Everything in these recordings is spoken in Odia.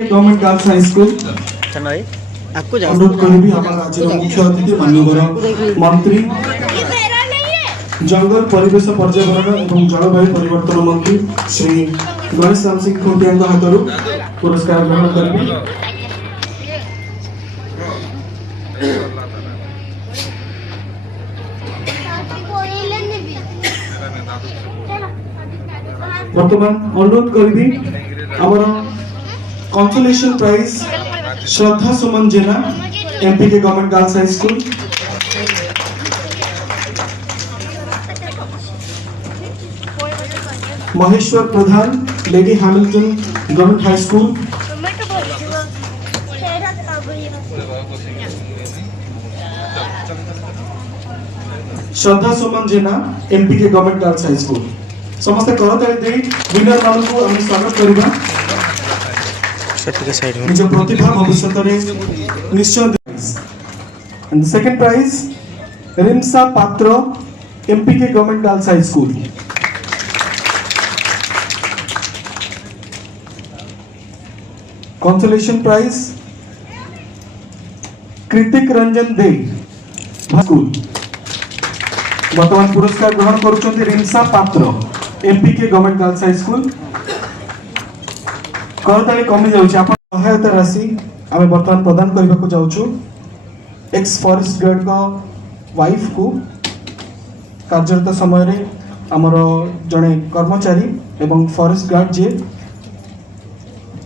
गवर्नमेंट गर्ल्स हाई स्कूल अनुरोध करी आम राज्य मुख्य अतिथि माननीय मंत्री जंगल परिवेश पर्यावरण और जलवायु परिवर्तन मंत्री श्री गणेश राम सिंह खुंटिया हाथ पुरस्कार ग्रहण करेंगे। वर्तमान अनुरोध करी consolation prize Shraddha Suman Jena MPK government girls high school, Maheshwar Pradhan Lady Hamilton government high school, Shraddha Suman Jena MPK government girls high school. समस्त करताली दे विनर मान को हम स्वागत करबा। निज प्रतिभा भविष्य में निश्चय। And the second prize Rimsa Patra MPK government girls high school. Consolation prize Kritik Ranjan दे स्कूल। वर्तमान पुरस्कार ग्रहण करुछन्ति Rimsa Patra MPK government girls high school. करताली कमी जाउछि आपण सहायता राशि आमे वर्तमान प्रदान करबा को जाउछु एक्स फॉरेस्ट गार्ड का वाइफ को कार्यरत समय रे हमर जने कर्मचारी एवं फॉरेस्ट गार्ड जे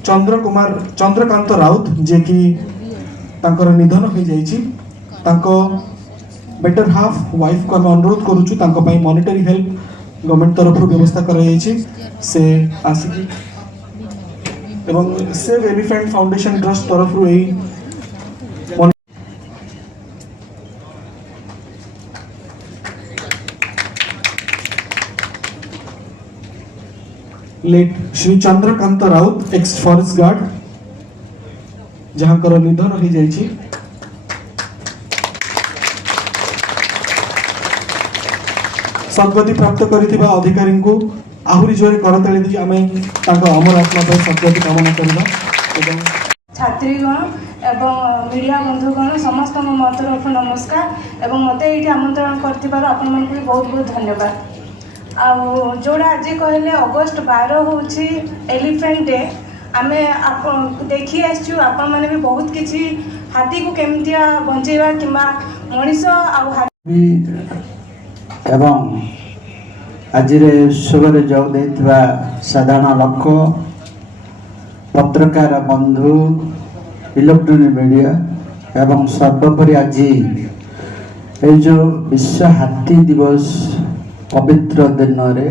चंद्रकांत राउत जे कि तांकर निधन हो जाइछि तांको बेटर हाफ वाइफ को हम अनुरोध करूछु तांको पई मॉनिटरी हेल्प गवर्नमेंट तरफ व्यवस्था करा जाइछि से आसिकी एवं सेव एलिफेंट फाउंडेशन ट्रस्ट तरफ late Shri Chandrakant Raut ex forest guard जहां कर निधन हो जाइछि सद्गति प्राप्त करिथिबा अधिकारी को आहुरी जोरे करताली दी आमे तांको अमर आत्मा पर सद्गति कामना करबा। एवं छात्रीगण एवं मीडिया बंधुगण समस्त मो तरफ नमस्कार एवं मते ये आमंत्रण करथिबार आपन मन को बहुत बहुत धन्यवाद। आ जोड़ा आज कहले अगस्त 12 होछि एलिफेंट डे आमे देखि आछू आपन माने भी बहुत किछि हाथी को केमतिया बंचेबा किमा मनीष आ एवं आज उत्सव जोग देथिबा साधारण लोक पत्रकार बंधु इलेक्ट्रॉनिक मीडिया एवं सर्वोपरि आज ये जो विश्व हाथी दिवस पवित्र दिन रे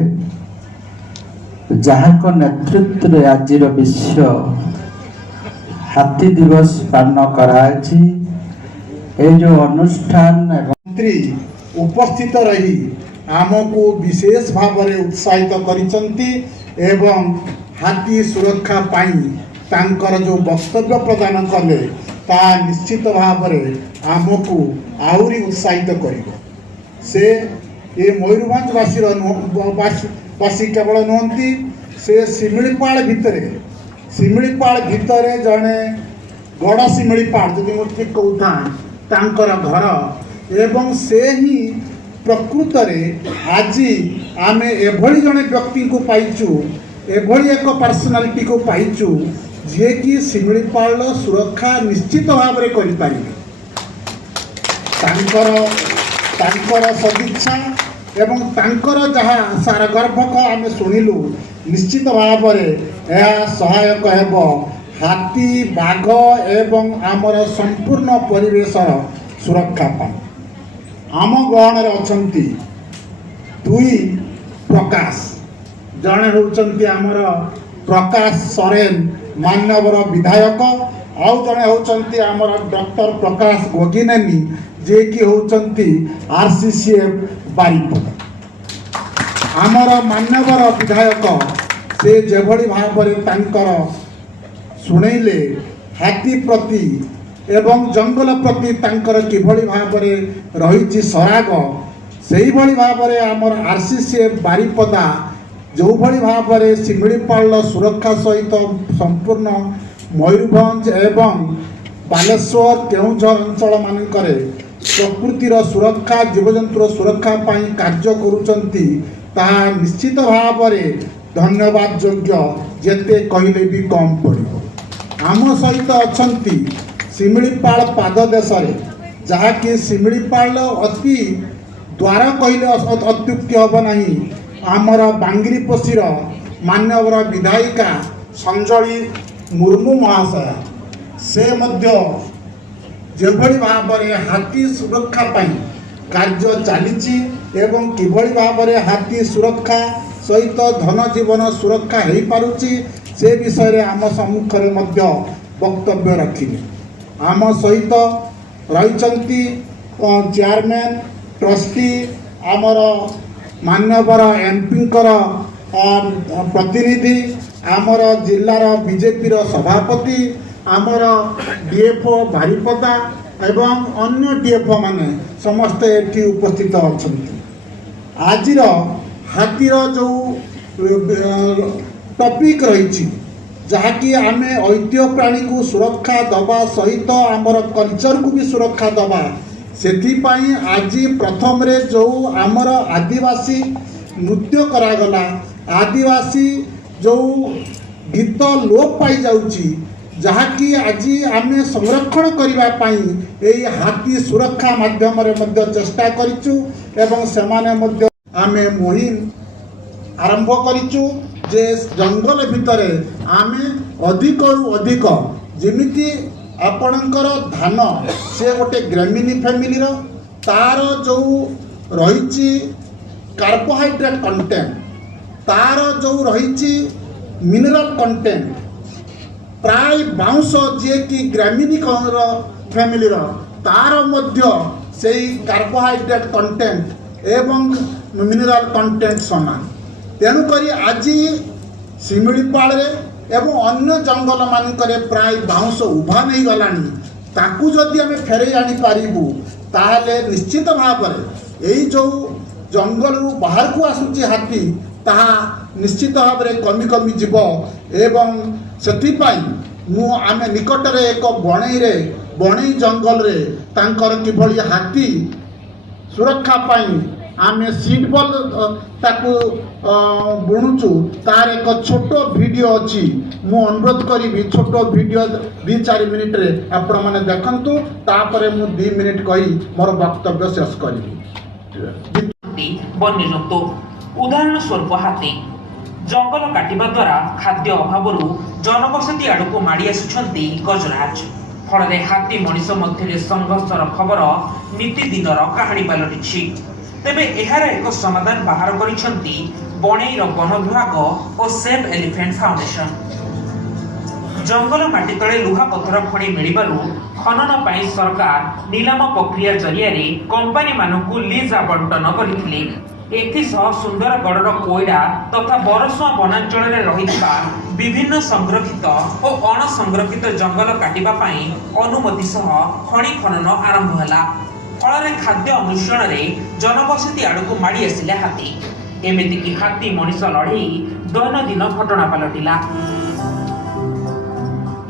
जहाँ को नेतृत्व रे आज विश्व हाथी दिवस पालन कराची ये जो अनुष्ठान मंत्री उपस्थित रही आमको विशेष भाव में उत्साहित करिसंती एवं हाथी सुरक्षा पाई तांकर जो वक्तव्य प्रदान कले ता निश्चित भाव में आमको आहुरी उत्साहित करिवो। से ये मयूरभंज वासी केवल नुहंती से शिमिलीपाल भितर जड़े गड़ शिमिलीपाल जदि मुझे ठीक कहूँ तांकर घर एवं से ही प्रकृत रे आज आमे एभली जने व्यक्ति को पाइचु एभली एक पर्सनालिटी को पाइचु जे कि शिमिलीपाल सुरक्षा निश्चित भाव में करि पारिबे। तांकर सदिच्छा एवं तांकर जहाँ सारा गर्भक आमे सुनिलु निश्चित भाव में यह सहायक हेब हाथी बाघ एवं आमर संपूर्ण परिवेशर सुरक्षा पाई। आम गहन अच्छा दुई प्रकाश जड़े होती आमर प्रकाश सोरेन मान्यवर विधायक आउ जड़े होती आमर डॉक्टर प्रकाश गोगिनेनी जे कि होती आरसीसीएफ बारिपदा। आमर मान्यवर विधायक से जेभली भाव में शुणेले हाथी प्रति एवं जंगल प्रति तांकर किभली भाव में रही सराग से भाव में आमर आरसीसीएफ बारिपदा जो भली भाव में शिमिलीपाल सुरक्षा सहित संपूर्ण ମୟୂରଭଞ୍ଜ ଏବଂ ବାଲେଶ୍ୱର କେଉଁଝର ଅଞ୍ଚଳ ମାନଙ୍କରେ ପ୍ରକୃତିର ସୁରକ୍ଷା ଜୀବଜନ୍ତୁର ସୁରକ୍ଷା ପାଇଁ କାର୍ଯ୍ୟ କରୁଛନ୍ତି ତାହା ନିଶ୍ଚିତ ଭାବରେ ଧନ୍ୟବାଦ ଯୋଗ୍ୟ, ଯେତେ କହିଲେ ବି କମ୍ ପଡ଼ିବ। ଆମ ସହିତ ଅଛନ୍ତି ଶିମିଳିପାଳ ପାଦ ଦେଶରେ, ଯାହାକି ଶିମିଳିପାଳ ଅତି ଦ୍ୱାର କହିଲେ ଅତ୍ୟୁକ୍ତି ହେବ ନାହିଁ, ଆମର ବାଙ୍ଗିରିପୋଷିର ମାନ୍ୟବର ବିଧାୟିକା ସଞ୍ଜଳି ମୁର୍ମୁ ମହାଶୟ। ସେ ମଧ୍ୟ ଯେଭଳି ଭାବରେ ହାତୀ ସୁରକ୍ଷା ପାଇଁ କାର୍ଯ୍ୟ ଚାଲିଛି ଏବଂ କିଭଳି ଭାବରେ ହାତୀ ସୁରକ୍ଷା ସହିତ ଧନଜୀବନ ସୁରକ୍ଷା ହୋଇପାରୁଛି ସେ ବିଷୟରେ ଆମ ସମ୍ମୁଖରେ ମଧ୍ୟ ବକ୍ତବ୍ୟ ରଖିବେ। ଆମ ସହିତ ରହିଛନ୍ତି ଚେୟାରମ୍ୟାନ୍, ଟ୍ରଷ୍ଟି, ଆମର ମାନ୍ୟବର ଏମ୍ପିଙ୍କର ପ୍ରତିନିଧି, ଆମର ଜିଲ୍ଲାର ବିଜେପିର ସଭାପତି, ଆମର ଡିଏଫ୍ଓ ବାରିପଦା ଏବଂ ଅନ୍ୟ ଡିଏଫ୍ଓ ମାନେ ସମସ୍ତେ ଏଠି ଉପସ୍ଥିତ ଅଛନ୍ତି। ଆଜିର ହାତୀର ଯେଉଁ ଟପିକ୍ ରହିଛି, ଯାହାକି ଆମେ ଐତିହ୍ୟ ପ୍ରାଣୀକୁ ସୁରକ୍ଷା ଦେବା ସହିତ ଆମର କଲଚରକୁ ବି ସୁରକ୍ଷା ଦେବା, ସେଥିପାଇଁ ଆଜି ପ୍ରଥମରେ ଯେଉଁ ଆମର ଆଦିବାସୀ ନୃତ୍ୟ କରାଗଲା, ଆଦିବାସୀ ଯେଉଁ ଗୀତ ଲୋପ ପାଇଯାଉଛି, ଯାହାକି ଆଜି ଆମେ ସଂରକ୍ଷଣ କରିବା ପାଇଁ ଏହି ହାତୀ ସୁରକ୍ଷା ମାଧ୍ୟମରେ ମଧ୍ୟ ଚେଷ୍ଟା କରିଛୁ ଏବଂ ସେମାନେ ମଧ୍ୟ ଆମେ ମୁହିମ ଆରମ୍ଭ କରିଛୁ ଯେ ଜଙ୍ଗଲ ଭିତରେ ଆମେ ଅଧିକରୁ ଅଧିକ, ଯେମିତି ଆପଣଙ୍କର ଧାନ ସେ ଗୋଟେ ଗ୍ରାମିନୀ ଫ୍ୟାମିଲିର, ତାର ଯେଉଁ ରହିଛି କାର୍ବୋହାଇଡ୍ରେଟ୍ କଣ୍ଟେଣ୍ଟ, ତାର ଯେଉଁ ରହିଛି ମିନେରାଲ କଣ୍ଟେଣ୍ଟ, ପ୍ରାୟ ବାଉଁଶ ଯିଏକି ଗ୍ରାମିନୀ ଫ୍ୟାମିଲିର, ତାର ମଧ୍ୟ ସେଇ କାର୍ବୋହାଇଡ୍ରେଟ୍ କଣ୍ଟେଣ୍ଟ ଏବଂ ମିନେରାଲ କଣ୍ଟେଣ୍ଟ ସମାନ। ତେଣୁକରି ଆଜି ଶିମିଳିପାଳରେ ଏବଂ ଅନ୍ୟ ଜଙ୍ଗଲ ମାନଙ୍କରେ ପ୍ରାୟ ବାଉଁଶ ଉଭା ନେଇଗଲାଣି, ତାକୁ ଯଦି ଆମେ ଫେରେଇ ଆଣିପାରିବୁ ତାହେଲେ ନିଶ୍ଚିତ ଭାବରେ ଏଇ ଯେଉଁ ଜଙ୍ଗଲରୁ ବାହାରକୁ ଆସୁଛି ହାତୀ, ତାହା ନିଶ୍ଚିତ ଭାବରେ କମି କମି ଯିବ। ଏବଂ ସେଥିପାଇଁ ଆମେ ନିକଟରେ ଏକ ବଣେଇ ଜଙ୍ଗଲରେ ତାଙ୍କର କିଭଳି ହାତୀ ସୁରକ୍ଷା ପାଇଁ ଆମେ ସିଟ୍ ବଲ୍ ତାକୁ ବୁଣୁଛୁ, ତାର ଏକ ଛୋଟ ଭିଡ଼ିଓ ଅଛି। ମୁଁ ଅନୁରୋଧ କରିବି ଛୋଟ ଭିଡ଼ିଓ 2-4 ମିନିଟ୍ରେ ଆପଣମାନେ ଦେଖନ୍ତୁ, ତାପରେ ମୁଁ 2 ମିନିଟ୍ କହି ମୋର ବକ୍ତବ୍ୟ ଶେଷ କରିବି। ବନ୍ୟଜନ୍ତୁ ଉଦାହରଣ ସ୍ୱରୂପ ହାତୀ ଜଙ୍ଗଲ କାଟିବା ଦ୍ୱାରା ଖାଦ୍ୟ ଅଭାବରୁ ଜନବସତି ଆଡ଼କୁ ମାଡ଼ି ଆସୁଛନ୍ତି ଗଜରାଜ। ଫଳରେ ହାତୀ ମଣିଷ ମଧ୍ୟରେ ସଂଘର୍ଷର ଖବର ନୀତିଦିନର କାହାଣୀ ପାଲଟିଛି। ତେବେ ଏହାର ଏକ ସମାଧାନ ବାହାର କରିଛନ୍ତି ବଣେଇର ବନ ବିଭାଗ ଓ ସେଭ୍ ଏଲିଫେଣ୍ଟ ଫାଉଣ୍ଡେସନ। ଜଙ୍ଗଲ ମାଟି ତଳେ ଲୁହା ପଥର ଖଣି ମିଳିବାରୁ ଖନନ ପାଇଁ ସରକାର ନିଲାମ ପ୍ରକ୍ରିୟା ଜରିଆରେ କମ୍ପାନୀମାନଙ୍କୁ ଲିଜ୍ ଆବଣ୍ଟନ କରିଥିଲେ। ଏଥିସହ ସୁନ୍ଦରଗଡ଼ର କୋଇଡ଼ା ତଥା ବରସୁଆ ବନାଞ୍ଚଳରେ ରହିଥିବା ବିଭିନ୍ନ ସଂରକ୍ଷିତ ଓ ଅଣସଂରକ୍ଷିତ ଜଙ୍ଗଲ କାଟିବା ପାଇଁ ଅନୁମତି ସହ ଖଣି ଖନନ ଆରମ୍ଭ ହେଲା। ଫଳରେ ଖାଦ୍ୟ ଅନ୍ୱେଷଣରେ ଜନବସତି ଆଡ଼କୁ ମାଡ଼ି ଆସିଲେ ହାତୀ। ଏମିତିକି ହାତୀ ମଣିଷ ଲଢ଼େଇ ଦୈନନ୍ଦିନ ଘଟଣା ପାଲଟିଲା।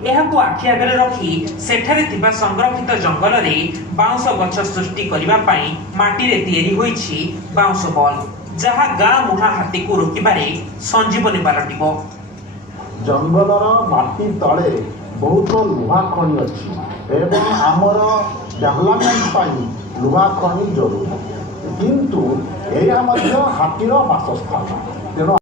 ଏହାକୁ ଆଖି ଆଗରେ ରଖି ସେଠାରେ ଥିବା ସଂରକ୍ଷିତ ଜଙ୍ଗଲରେ ବାଉଁଶ ଗଛ ସୃଷ୍ଟି କରିବା ପାଇଁ ମାଟିରେ ତିଆରି ହୋଇଛି ବାଉଁଶ ବଲ୍, ଯାହା ଗାଁ ମୁହାଁ ହାତୀକୁ ରୋକିବାରେ ସଞ୍ଜୀବନୀ ପାଲଟିବ। ଜଙ୍ଗଲର ମାଟି ତଳେ ବହୁତ ଲୁହା ଖଣି ଅଛି ଏବଂ ଆମର ଡେଭଲପମେଣ୍ଟ ପାଇଁ ଲୁହା ଖଣି ଜରୁରୀ, କିନ୍ତୁ ଏହା ମଧ୍ୟ ହାତୀର ବାସସ୍ଥାନ। ତେଣୁ